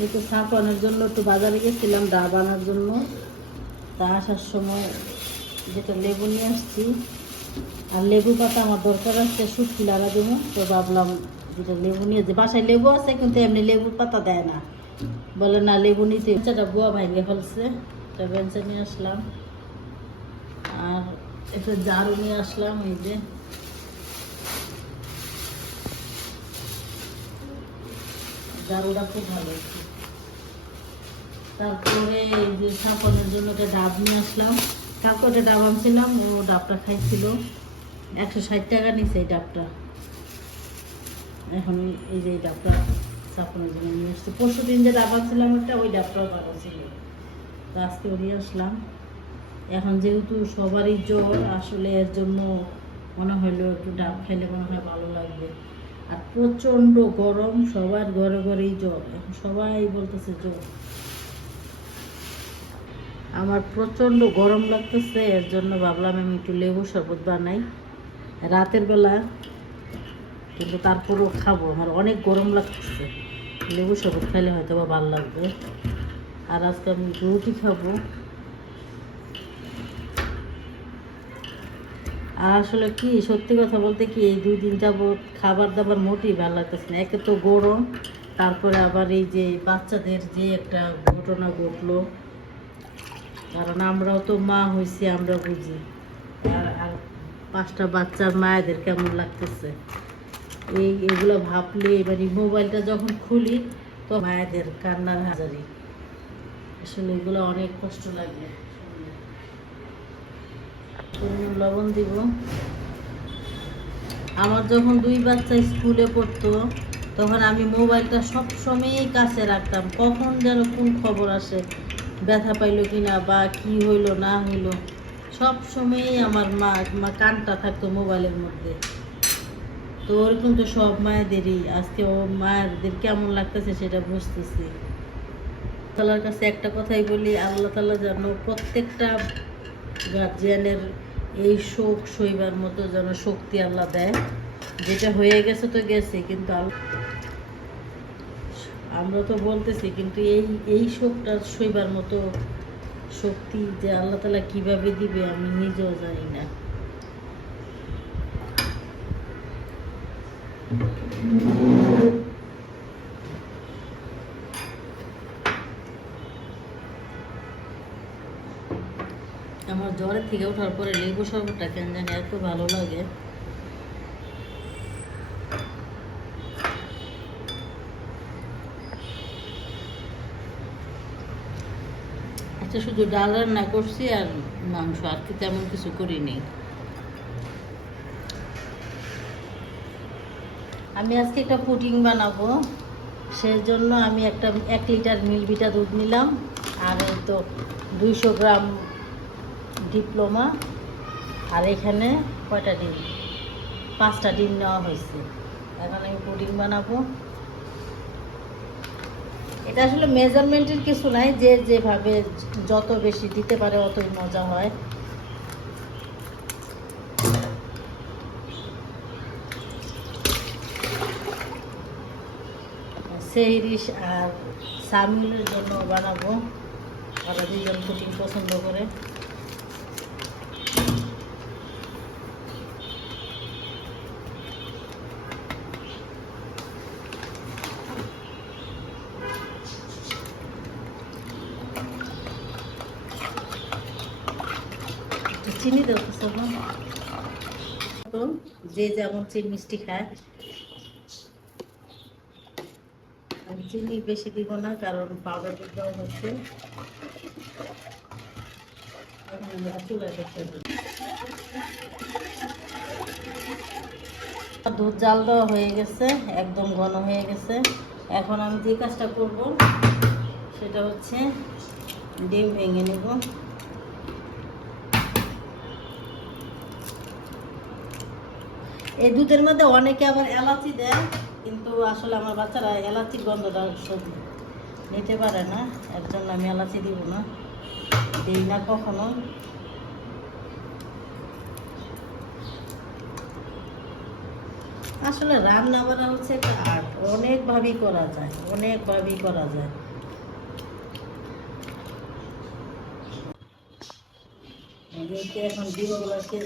এই তো শাক আনার জন্য, একটু বাজারে গেছিলাম ডাব আনার জন্য। তা আসার সময় যেটা লেবু নিয়ে আসছি, আর লেবু পাতা আমার দরকার আছে, শুটকি লাগা দেবো। তো ভাবলাম যেটা লেবু নিয়ে যে বাসায় লেবু আছে, কিন্তু এমনি লেবুর পাতা দেয় না। বলে, না, লেবু নিতে সেটা বুয়া ভাঙে ফেলছে। এটা বেঞ্চে নিয়ে আসলাম। আর একটা জারু নিয়ে আসলাম, এই যে। জারুটা খুব ভালো তারপরে সাপনের জন্য একটা ডাব নিয়ে আসলাম। কাউকে একটা ডাব আনছিলাম, ও ডাবটা খাইছিল। একশো ষাট টাকা নিচ্ছে এই ডাবটা। এখন এই যে এই ডাবটা সাপনের জন্য নিয়ে আসছি। পরশু দিন যে ডাব আনছিলাম একটা, ওই ডাবটাও ভালো ছিল। তো আজকেও নিয়ে আসলাম। এখন যেহেতু সবারই জ্বর, আসলে এর জন্য মনে হলো একটু ডাব খেলে মনে হয় ভালো লাগবে। আর প্রচণ্ড গরম, সবার ঘরে ঘরেই জ্বর। এখন সবাই বলতেছে জ্বর। আমার প্রচণ্ড গরম লাগতেছে, এর জন্য ভাবলাম আমি একটু লেবু শরবত বানাই। রাতের বেলা, কিন্তু তারপরেও খাব। আমার অনেক গরম লাগতেছে। লেবু শরবত খাইলে হয়তো বা ভালো লাগবে। আর আজকে আমি রুটি খাব। আর আসলে কি, সত্যি কথা বলতে কি, এই দুই দিন যাবৎ খাবার দাবার মোটেই ভালো লাগতেছে না। একে তো গরম, তারপরে আবার এই যে বাচ্চাদের যে একটা ঘটনা ঘটলো কারণ আমরাও তো মা হয়েছি আমরা বুঝি। আর আর পাঁচটা বাচ্চার মায়েদের কেমন লাগতেছে? এই, এগুলো ভাবলে এবার এই মোবাইলটা যখন খুলি তো মায়েদের কান্নার হাজারি। আসলে এগুলো অনেক কষ্ট লাগে। লবণ দিব। আমার যখন দুই বাচ্চা স্কুলে পড়তো, তখন আমি মোবাইলটা সব সময়ই কাছে রাখতাম। কখন যেন কোন খবর আসে ব্যথা পাইলো কিনা বা কি হইল, না হইল, সব সময়ই আমার মা মা কানটা থাকতো মোবাইলের মধ্যে। তো ওরকম তো সব মায়েদেরই, আজকে ও মায়েদের কেমন লাগতেছে সেটা বুঝতেছি। তালার কাছে একটা কথাই বলি, আল্লাহ তালা যেন প্রত্যেকটা গার্জিয়ানের এই শোক সইবার মতো যেন শক্তি আল্লাহ দেয়। যেটা হয়ে গেছে তো গেছে, কিন্তু আল- আমরা তো বলতেছি, কিন্তু এই এই শোকটা সইবার মতো শক্তি যে আল্লাহ তালা কীভাবে দিবে আমি নিজেও জানি না। আমার জ্বরের থেকে ওঠার পরে লেবু শরবতটা কেন জানি এত ভালো লাগে। আচ্ছা শুধু ডাল রান্না করছি আর মাংস, আর কি তেমন কিছু করিনি। আমি আজকে একটা পুডিং বানাবো। সেই জন্য আমি একটা, এক লিটার মিলবিটা দুধ নিলাম। আর এই তো দুইশো গ্রাম ডিপ্লোমা। আর এখানে কয়টা ডিম? পাঁচটা ডিম নেওয়া হয়েছে। এখন আমি পুডিং বানাবো। এটা আসলে মেজারমেন্টের কিছু নাই, যে যেভাবে যত বেশি দিতে পারে অতই মজা হয়। সেইরিস আর সামিলের জন্য বানাবো। ওরা দুজন পুডিং পছন্দ করে। চিনি দাও তো সব। এখন যে যেমন চিনি মিষ্টি খায়। চিনি বেশি দিব না, কারণ পাউডার দেওয়া হচ্ছে। দুধ জাল দেওয়া হয়ে গেছে, একদম ঘন হয়ে গেছে। এখন আমি যে কাজটা করব, সেটা হচ্ছে ডিম ভেঙে নেব। এই দুধের মধ্যে অনেকে আবার এলাচি দেয়, কিন্তু আসলে আমার বাচ্চারা এলাচির গন্ধটা সব নিতে পারে না এর জন্য আমি এলাচি দিব না, দিই না কখনো। আসলে রান্না করা হচ্ছে একটা আর্ট, অনেকভাবেই করা যায়, অনেকভাবেই করা যায়। এখন ডিমগুলোকে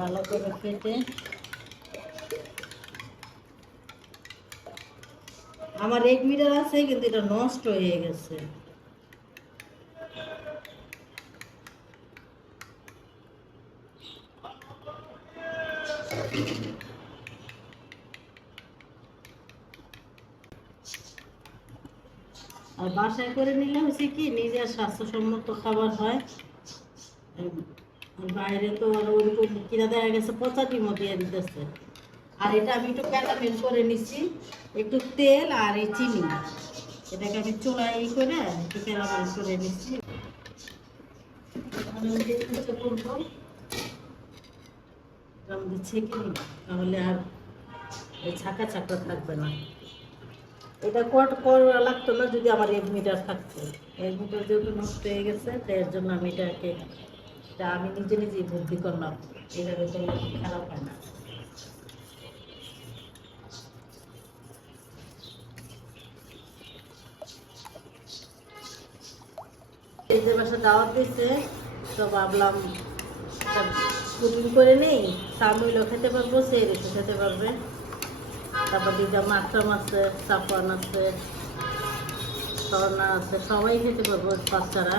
ভালো করে কেটে। আমার এক মিটার আছে, কিন্তু এটা নষ্ট হয়ে গেছে। আর বাসায় করে নিলে হচ্ছে কি, নিজের স্বাস্থ্যসম্মত খাবার হয়। বাইরে তো ওরকম কিনা দেখা গেছে পচা ডিমও দিয়ে দিতেছে। আর এটা আমি একটু ক্যারামেল করে নিচ্ছি, একটু তেল আর এই চিনি। এটাকে আমি চুলায় ই করে একটু ক্যারামেল করে নিচ্ছি। তাহলে আর ছাকা ছাকা থাকবে না। এটা কট করা লাগতো না যদি আমার এক মিটার থাকতো। এক মিটার যেহেতু নষ্ট হয়ে গেছে তো এর জন্য আমি এটাকে এটা আমি নিজে নিজেই বুদ্ধি করলাম, এইভাবে করলে খারাপ হয় না। যে বাসা দাওয়াত দিচ্ছে তো ভাবলাম কুকিং করে নেই সামুইলও খেতে পারব সে রেখে খেতে পারবে। তারপর দিদা মাছরাম আছে সাফওয়ান আছে স্বর্ণা আছে, সবাই খেতে পারব বাচ্চারা।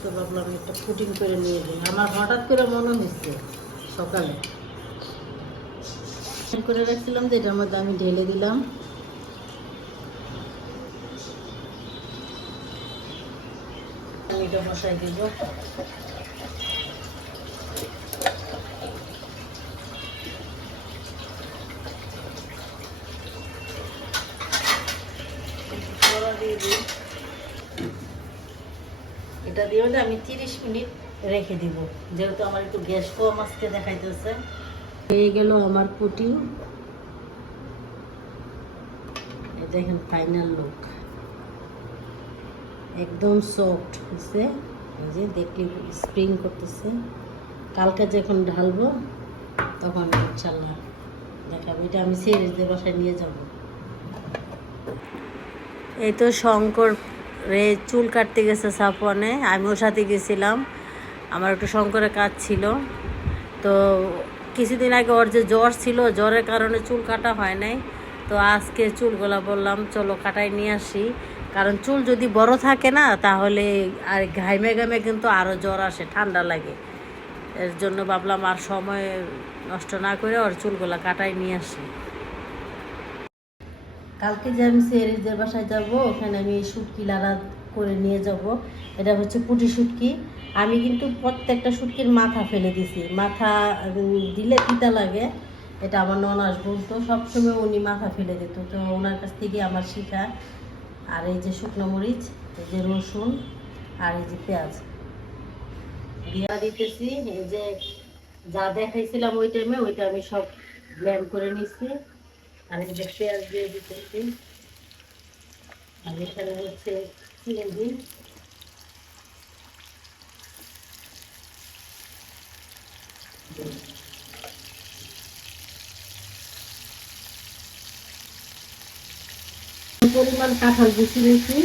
তো ভাবলাম একটা ফুটিং করে নিয়ে যাই। আমার হঠাৎ করে মনে হচ্ছে সকালে। করে রাখছিলাম যে এটার মধ্যে আমি ঢেলে দিলাম। এটা বসাই দিব। দিয়ে দিই। এটা দিয়ে হলে আমি তিরিশ মিনিট রেখে দিব। যেহেতু আমার একটু গ্যাস কম আজকে দেখাইতেছে। হয়ে গেল আমার পুটিং দেখেন ফাইনাল লুক একদম সফট হয়েছে যে দেখলে স্প্রিং করতেছে। কালকে যখন ঢালবো, তখন ইনশাল্লাহ দেখাবো। এটা আমি সিরিজদের বাসায় নিয়ে যাব। এই তো শঙ্কর রে, চুল কাটতে গেছে সাপনে আমি ওর সাথে গেছিলাম। আমার একটু শঙ্করের কাজ ছিল। তো কিছুদিন আগে ওর যে জ্বর ছিল, জ্বরের কারণে চুল কাটা হয় নাই। তো আজকে চুলগুলা বললাম, চলো কাটাই নিয়ে আসি। কারণ চুল যদি বড় থাকে না, তাহলে আর ঘাইমে ঘামে কিন্তু আরও জ্বর আসে, ঠান্ডা লাগে। এর জন্য ভাবলাম আর সময় নষ্ট না করে ওর চুলগুলা কাটাই নিয়ে আসি। কালকে যে আমি সেরিজদের বাসায় যাব, ওখানে আমি শুটকি লাড়া করে নিয়ে যাব। এটা হচ্ছে পুটি শুটকি। আমি কিন্তু প্রত্যেকটা শুটকির মাথা ফেলে দিছি। মাথা দিলে তিতা লাগে। এটা আমার ননাস বলতো সবসময় উনি মাথা ফেলে দিত। তো ওনার কাছ থেকে আমার শিখা। আর এই যে শুকনো মরিচ, এই যে রসুন, আর এই যে পেঁয়াজ। দিয়া দিতেছি। এই যে যা দেখাইছিলাম ওই টাইমে ওইটা আমি সব ব্লেন্ড করে নিচ্ছি এই যে পেঁয়াজ দিয়ে দিতেছি আর এখানে হচ্ছে চিংড়ি পরিমাণ কাঁঠাল বেশি নিয়েছি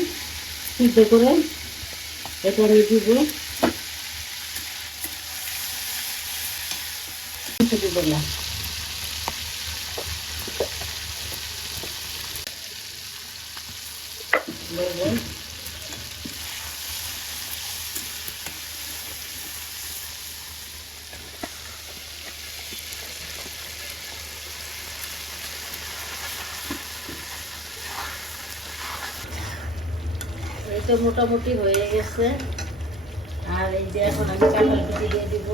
সিদ্ধ করে এটা আমি দিব না। এই তো মোটামুটি হয়ে গেছে। আর এই যে এখন আমি কাঁঠাল কুচি দিয়ে দিব।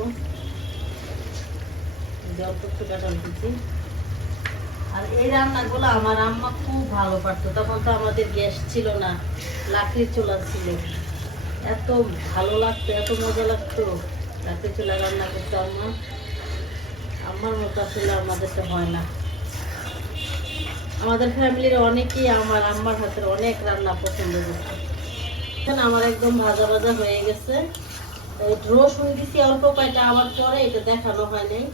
অল্প একটু কুচি আর এই রান্নাগুলো আমার আম্মা খুব ভালো পারতো। তখন তো আমাদের গ্যাস ছিল না লাকড়ির চুলা ছিল। এত ভালো লাগতো, এত মজা লাগতো। লাকড়ির চুলা রান্না করতো আম্মা। আমার মতো আসলে আমাদেরটা হয় না। আমাদের ফ্যামিলির অনেকেই আমার আম্মার হাতের অনেক রান্না পছন্দ করতো। আমার একদম ভাজা ভাজা হয়ে গেছে। এই রসুন দিছি অল্প কয়টা, আবার পরে এটা দেখানো হয় নাই।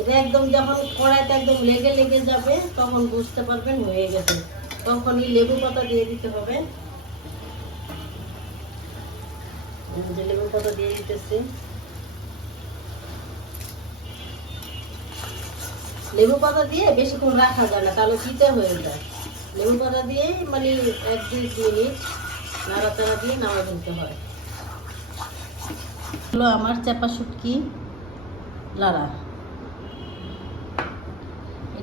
এটা একদম যখন কড়াইতে একদম লেগে লেগে যাবে, তখন বুঝতে পারবেন হয়ে গেছে। তখনই লেবু পাতা দিয়ে দিতে হবে। লেবু পাতা দিয়ে দিতেছি। লেবু পাতা দিয়ে বেশিক্ষণ রাখা যায় না, তাহলে তিতে হয়ে যায়। লেবু পাতা দিয়ে মানে এক দুই মিনিট নাড়াচাড়া দিয়ে নামা ফেলতে হয়। হলো আমার চাপা শুটকি লাড়া।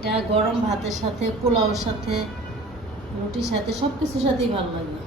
এটা গরম ভাতের সাথে পোলাওর সাথে রুটির সাথে সব কিছুর সাথেই ভালো লাগে।